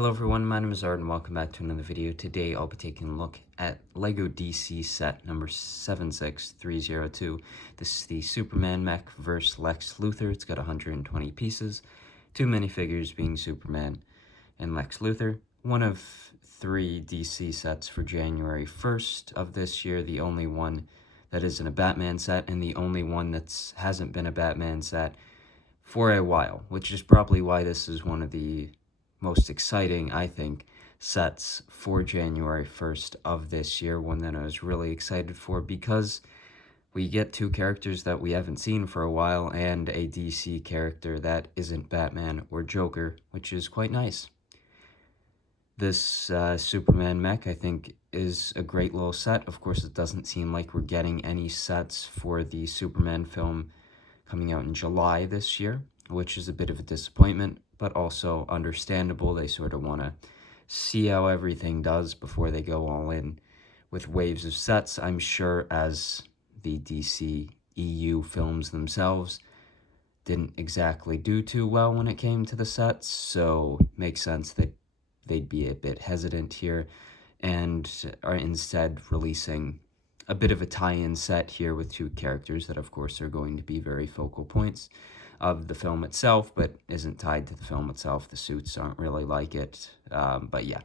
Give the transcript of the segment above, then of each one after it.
Hello everyone, my name is Art and welcome back to another video. Today I'll be taking a look at LEGO DC set number 76302. This is the Superman Mech vs. Lex Luthor. It's got 120 pieces, 2 minifigures being Superman and Lex Luthor. One of 3 DC sets for January 1st of this year, the only one that isn't a Batman set and the only one that hasn't been a Batman set for a while, which is probably why this is one of the most exciting, I think, sets for January 1st of this year, one that I was really excited for because we get 2 characters that we haven't seen for a while and a DC character that isn't Batman or Joker, which is quite nice. This Superman Mech, I think, is a great little set. Of course, it doesn't seem like we're getting any sets for the Superman film coming out in July this year, which is a bit of a disappointment, but also understandable. They sort of want to see how everything does before they go all in with waves of sets. I'm sure as the DC EU films themselves didn't exactly do too well when it came to the sets, so it makes sense that they'd be a bit hesitant here and are instead releasing a bit of a tie-in set here with 2 characters that of course are going to be very focal points of the film itself, but isn't tied to the film itself. The suits aren't really like it, but yeah.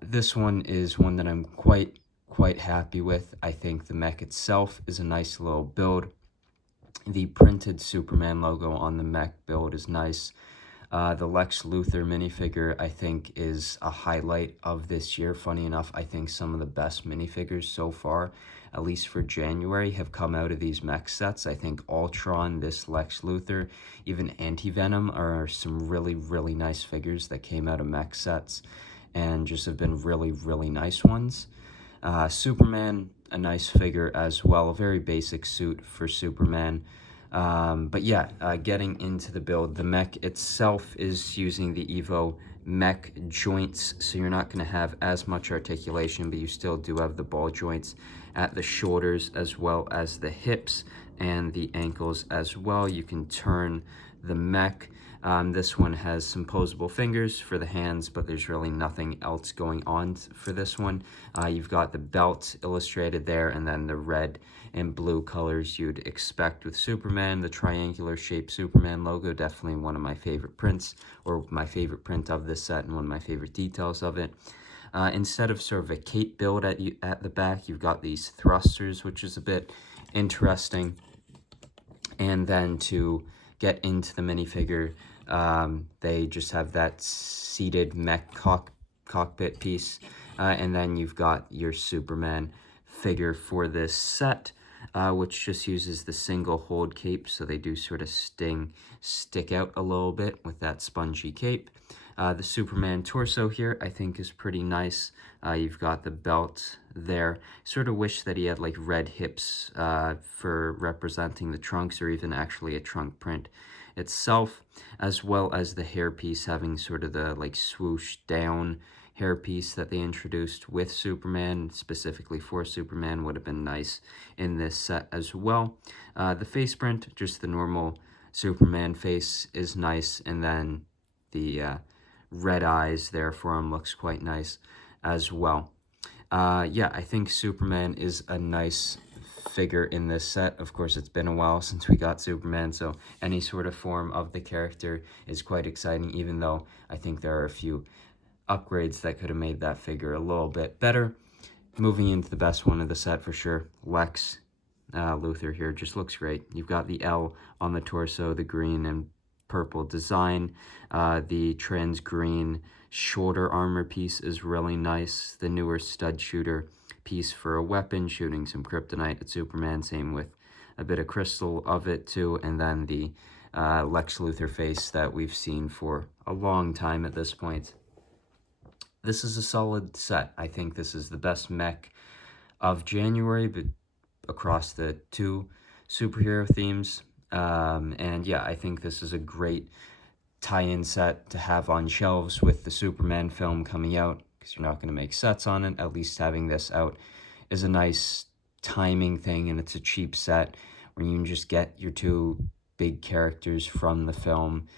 This one is one that I'm quite happy with. I think the mech itself is a nice little build. The printed Superman logo on the mech build is nice. The Lex Luthor minifigure, I think, is a highlight of this year. Funny enough, I think some of the best minifigures so far, at least for January, have come out of these mech sets. I think Ultron, this Lex Luthor, even Anti-Venom are some really nice figures that came out of mech sets and just have been really nice ones. Superman, a nice figure as well, a very basic suit for Superman. But yeah, getting into the build, the mech itself is using the Evo mech joints, so you're not going to have as much articulation, but you still do have the ball joints at the shoulders as well as the hips and the ankles as well. You can turn the mech. This one has some posable fingers for the hands, but there's really nothing else going on for this one. You've got the belt illustrated there, and then the red and blue colors you'd expect with Superman. The triangular shaped Superman logo, definitely one of my favorite prints, or my favorite print of this set and one of my favorite details of it. Instead of sort of a cape build at the back, you've got these thrusters, which is a bit interesting. And then to get into the minifigure, they just have that seated mech cockpit piece, and then you've got your Superman figure for this set, which just uses the single hold cape, so they do sort of stick out a little bit with that spongy cape. The Superman torso here, I think, is pretty nice. You've got the belt there. Sort of wish that he had like red hips for representing the trunks, or even actually a trunk print itself, as well as the hairpiece having sort of the like swoosh down hairpiece that they introduced with Superman, specifically for Superman, would have been nice in this set as well. The face print, just the normal Superman face, is nice, and then the red eyes there for him looks quite nice as well. Yeah, I think Superman is a nice figure in this set. Of course, it's been a while since we got Superman, so any sort of form of the character is quite exciting, even though I think there are a few upgrades that could have made that figure a little bit better. Moving into the best one of the set for sure, Lex Luthor here just looks great. You've got the L on the torso, the green and purple design. The trans green shoulder armor piece is really nice. The newer stud shooter piece for a weapon, shooting some kryptonite at Superman, same with a bit of crystal of it too, and then the Lex Luthor face that we've seen for a long time at this point. This is a solid set. I think this is the best mech of January, but across the 2 superhero themes. And yeah, I think this is a great tie-in set to have on shelves with the Superman film coming out, because you're not going to make sets on it. At least having this out is a nice timing thing, and it's a cheap set where you can just get your 2 big characters from the film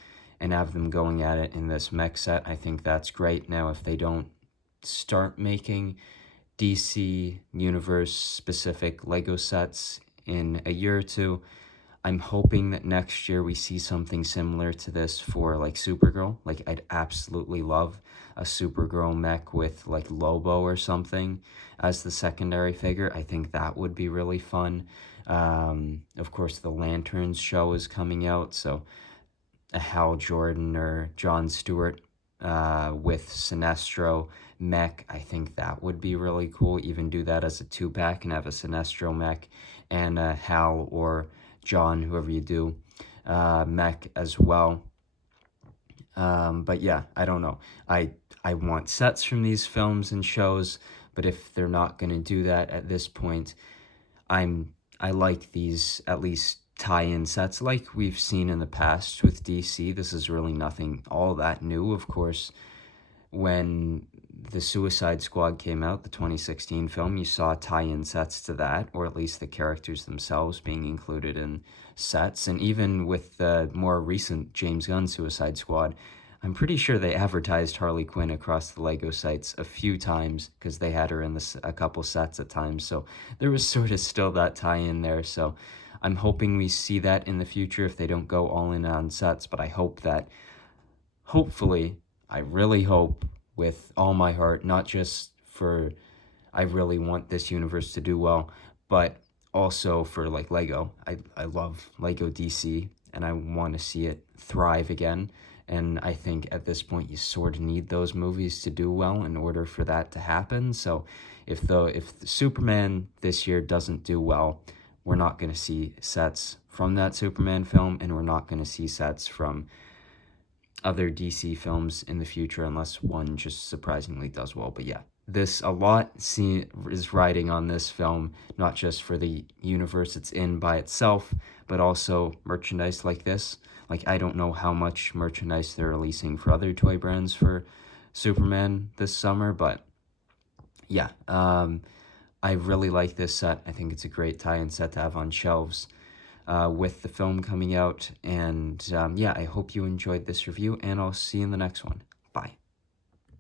and have them going at it in this mech set. I think that's great. Now, if they don't start making DC Universe specific Lego sets in a year or two, I'm hoping that next year we see something similar to this for like Supergirl. Like, I'd absolutely love a Supergirl mech with like Lobo or something as the secondary figure. I think that would be really fun. Of course, the Lanterns show is coming out, so a Hal Jordan or John Stewart with Sinestro mech, I think that would be really cool. Even do that as a 2-pack and have a Sinestro mech and a Hal or John, whoever you do, mech as well. But yeah, I don't know. I want sets from these films and shows, but if they're not going to do that at this point, I like these at least tie-in sets like we've seen in the past with DC. This is really nothing all that new. Of course, when the Suicide Squad came out, the 2016 film, you saw tie-in sets to that, or at least the characters themselves being included in sets. And even with the more recent James Gunn Suicide Squad, I'm pretty sure they advertised Harley Quinn across the Lego sites a few times because they had her in a couple sets at times. So there was sort of still that tie-in there. So I'm hoping we see that in the future if they don't go all in on sets. But I hope that, hopefully, I really hope with all my heart, not just for I really want this universe to do well, but also for like Lego. I love Lego DC and I want to see it thrive again. And I think at this point you sort of need those movies to do well in order for that to happen. So if the Superman this year doesn't do well, we're not going to see sets from that Superman film, and we're not going to see sets from other DC films in the future unless one just surprisingly does well. But yeah, a lot is riding on this film, not just for the universe it's in by itself, but also merchandise like this. Like, I don't know how much merchandise they're releasing for other toy brands for Superman this summer, but yeah, I really like this set. I think it's a great tie-in set to have on shelves with the film coming out. And yeah, I hope you enjoyed this review, and I'll see you in the next one.